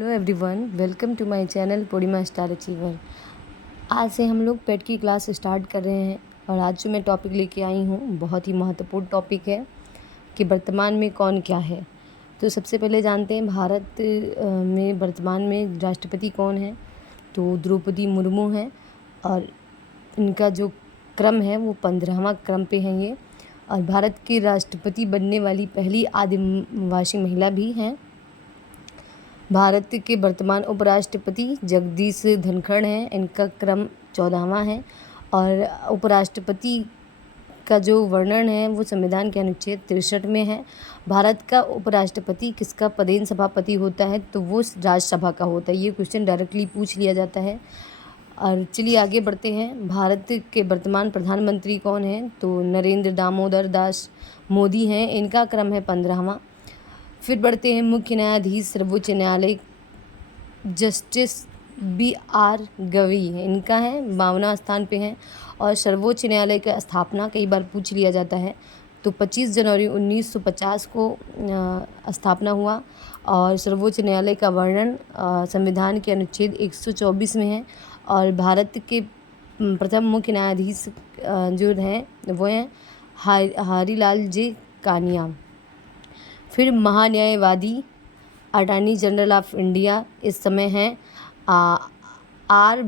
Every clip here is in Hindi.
Hello everyone, welcome to my channel Purnima star achiever. आज से हम लोग पेट की क्लास स्टार्ट कर रहे हैं और आज जो मैं टॉपिक लेके आई हूँ बहुत ही महत्वपूर्ण टॉपिक है कि वर्तमान में कौन क्या है। तो सबसे पहले जानते हैं भारत में वर्तमान में राष्ट्रपति कौन है। तो द्रौपदी मुर्मू हैं और इनका जो क्रम है वो 15वां क्रम पे है ये, और भारत की राष्ट्रपति बनने वाली पहली आदिवासी महिला भी हैं। भारत के वर्तमान उपराष्ट्रपति जगदीश धनखड़ हैं, इनका क्रम 14वां है। और उपराष्ट्रपति का जो वर्णन है वो संविधान के अनुच्छेद 63 में है। भारत का उपराष्ट्रपति किसका पदेन सभापति होता है, तो वो राज्यसभा का होता है। ये क्वेश्चन डायरेक्टली पूछ लिया जाता है। और चलिए आगे बढ़ते हैं। भारत के वर्तमान प्रधानमंत्री कौन हैं, तो नरेंद्र दामोदर दास मोदी हैं, इनका क्रम है 15वां। फिर बढ़ते हैं मुख्य न्यायाधीश सर्वोच्च न्यायालय जस्टिस BR गवई है, इनका है 52वां स्थान पे है। और सर्वोच्च न्यायालय का स्थापना कई बार पूछ लिया जाता है, तो 25 जनवरी 1950 को स्थापना हुआ। और सर्वोच्च न्यायालय का वर्णन संविधान के अनुच्छेद 124 में है। और भारत के प्रथम मुख्य न्यायाधीश जो हैं वो हैं हरिलाल जे कानिया। फिर महान्यायवादी अटॉर्नी जनरल ऑफ इंडिया इस समय हैं R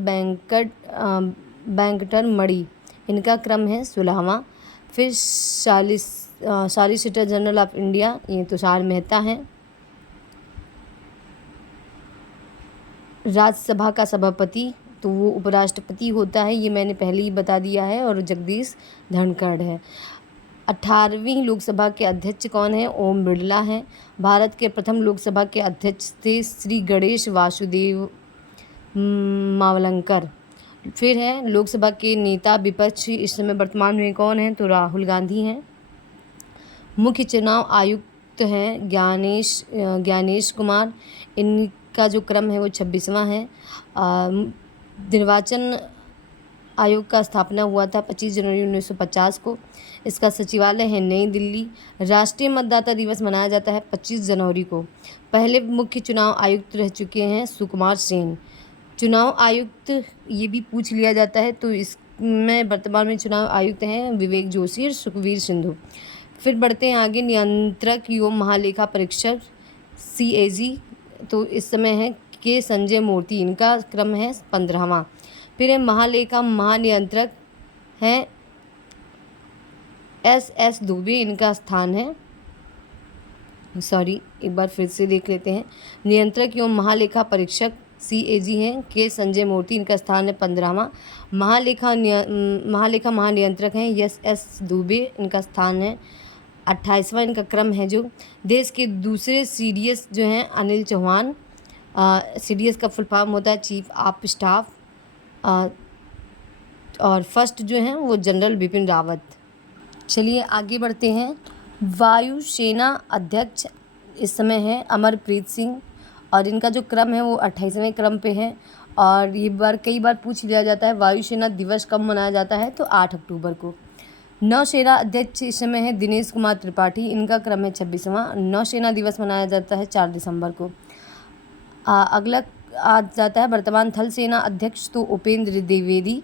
वेंकटर मणि, इनका क्रम है 16वां। फिर सॉलिसिटर जनरल ऑफ इंडिया ये तुषार मेहता हैं। राज्यसभा का सभापति तो वो उपराष्ट्रपति होता है, ये मैंने पहले ही बता दिया है, और जगदीश धनखड़ है। 18वीं लोकसभा के अध्यक्ष कौन है, ओम बिरला हैं। भारत के प्रथम लोकसभा के अध्यक्ष थे श्री गणेश वासुदेव मावलंकर। फिर है लोकसभा के नेता विपक्ष इस समय वर्तमान में कौन है, तो राहुल गांधी हैं। मुख्य चुनाव आयुक्त हैं ज्ञानेश कुमार, इनका जो क्रम है वो 26वां है। निर्वाचन आयोग का स्थापना हुआ था 25 जनवरी 1950 को। इसका सचिवालय है नई दिल्ली। राष्ट्रीय मतदाता दिवस मनाया जाता है 25 जनवरी को। पहले मुख्य चुनाव आयुक्त रह चुके हैं सुकुमार सेन। चुनाव आयुक्त ये भी पूछ लिया जाता है, तो इसमें वर्तमान में चुनाव आयुक्त हैं विवेक जोशी और सुखवीर सिंधु। फिर बढ़ते हैं आगे। नियंत्रक एवं महालेखा परीक्षक CAG तो इस समय है के संजय मूर्ति, इनका क्रम है 15वां। फिर है महालेखा महानियंत्रक हैं SS दुबे, इनका स्थान है एक बार फिर से देख लेते हैं। नियंत्रक एवं महालेखा परीक्षक CAG हैं के संजय मूर्ति, इनका स्थान है 15वां। महालेखा महानियंत्रक हैं SS दुबे, इनका स्थान है 28वां, इनका क्रम है। जो देश के दूसरे CDS जो हैं अनिल चौहान, CDS का फुल फॉर्म होता है चीफ ऑफ स्टाफ। और फर्स्ट जो हैं वो जनरल बिपिन रावत। चलिए आगे बढ़ते हैं। वायुसेना अध्यक्ष इस समय है अमरप्रीत सिंह, और इनका जो क्रम है वो 28वें क्रम पे है। और ये कई बार पूछ लिया जाता है वायुसेना दिवस कब मनाया जाता है, तो 8 अक्टूबर को। नौसेना अध्यक्ष इस समय है दिनेश कुमार त्रिपाठी, इनका क्रम है 26वां। नौसेना दिवस मनाया जाता है 4 दिसंबर को। अगला आ जाता है वर्तमान थल सेना अध्यक्ष, तो उपेंद्र द्विवेदी,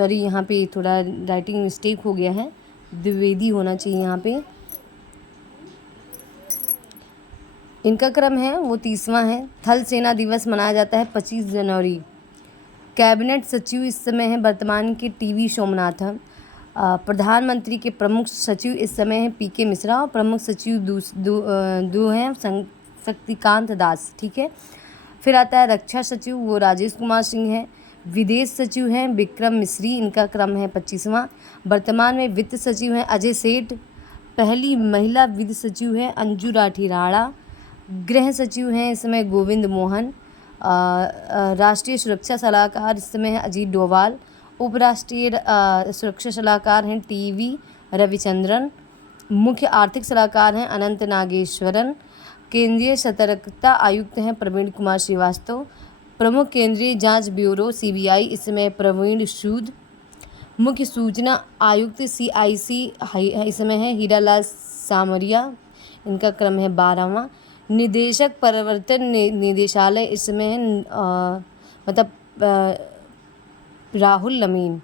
यहाँ पे थोड़ा राइटिंग मिस्टेक हो गया है, द्विवेदी होना चाहिए यहाँ पे। इनका क्रम है वो 30वां है। थल सेना दिवस मनाया जाता है 25 जनवरी। कैबिनेट सचिव इस समय है वर्तमान के TV सोमनाथन। प्रधानमंत्री के प्रमुख सचिव इस समय है PK मिश्रा, और प्रमुख सचिव दो हैं शक्तिकांत दास, ठीक है। फिर आता है रक्षा सचिव, वो राजेश कुमार सिंह हैं। विदेश सचिव हैं विक्रम मिश्री, इनका क्रम है 25वां। वर्तमान में वित्त सचिव हैं अजय सेठ। पहली महिला वित्त सचिव हैं अंजू राठी राणा। गृह सचिव हैं इस समय गोविंद मोहन। राष्ट्रीय सुरक्षा सलाहकार इस समय है अजीत डोभाल। उपराष्ट्रीय सुरक्षा सलाहकार हैं TV रविचंद्रन। मुख्य आर्थिक सलाहकार हैं अनंत नागेश्वरन। केंद्रीय सतर्कता आयुक्त हैं प्रवीण कुमार श्रीवास्तव। प्रमुख केंद्रीय जांच ब्यूरो CBI इस समय प्रवीण सूद। मुख्य सूचना आयुक्त CIC इस समय है हीरालाल सामरिया, इनका क्रम है 12वां। निदेशक प्रवर्तन निदेशालय, इसमें है राहुल अमीन।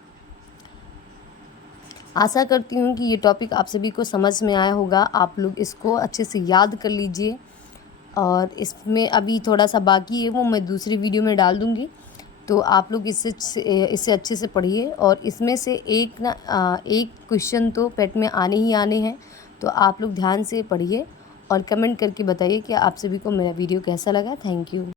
आशा करती हूँ कि ये टॉपिक आप सभी को समझ में आया होगा। आप लोग इसको अच्छे से याद कर लीजिए, और इसमें अभी थोड़ा सा बाकी है, वो मैं दूसरी वीडियो में डाल दूँगी। तो आप लोग इससे अच्छे से पढ़िए, और इसमें से एक क्वेश्चन तो पेट में आने ही आने हैं। तो आप लोग ध्यान से पढ़िए और कमेंट करके बताइए कि आप सभी को मेरा वीडियो कैसा लगा। Thank you.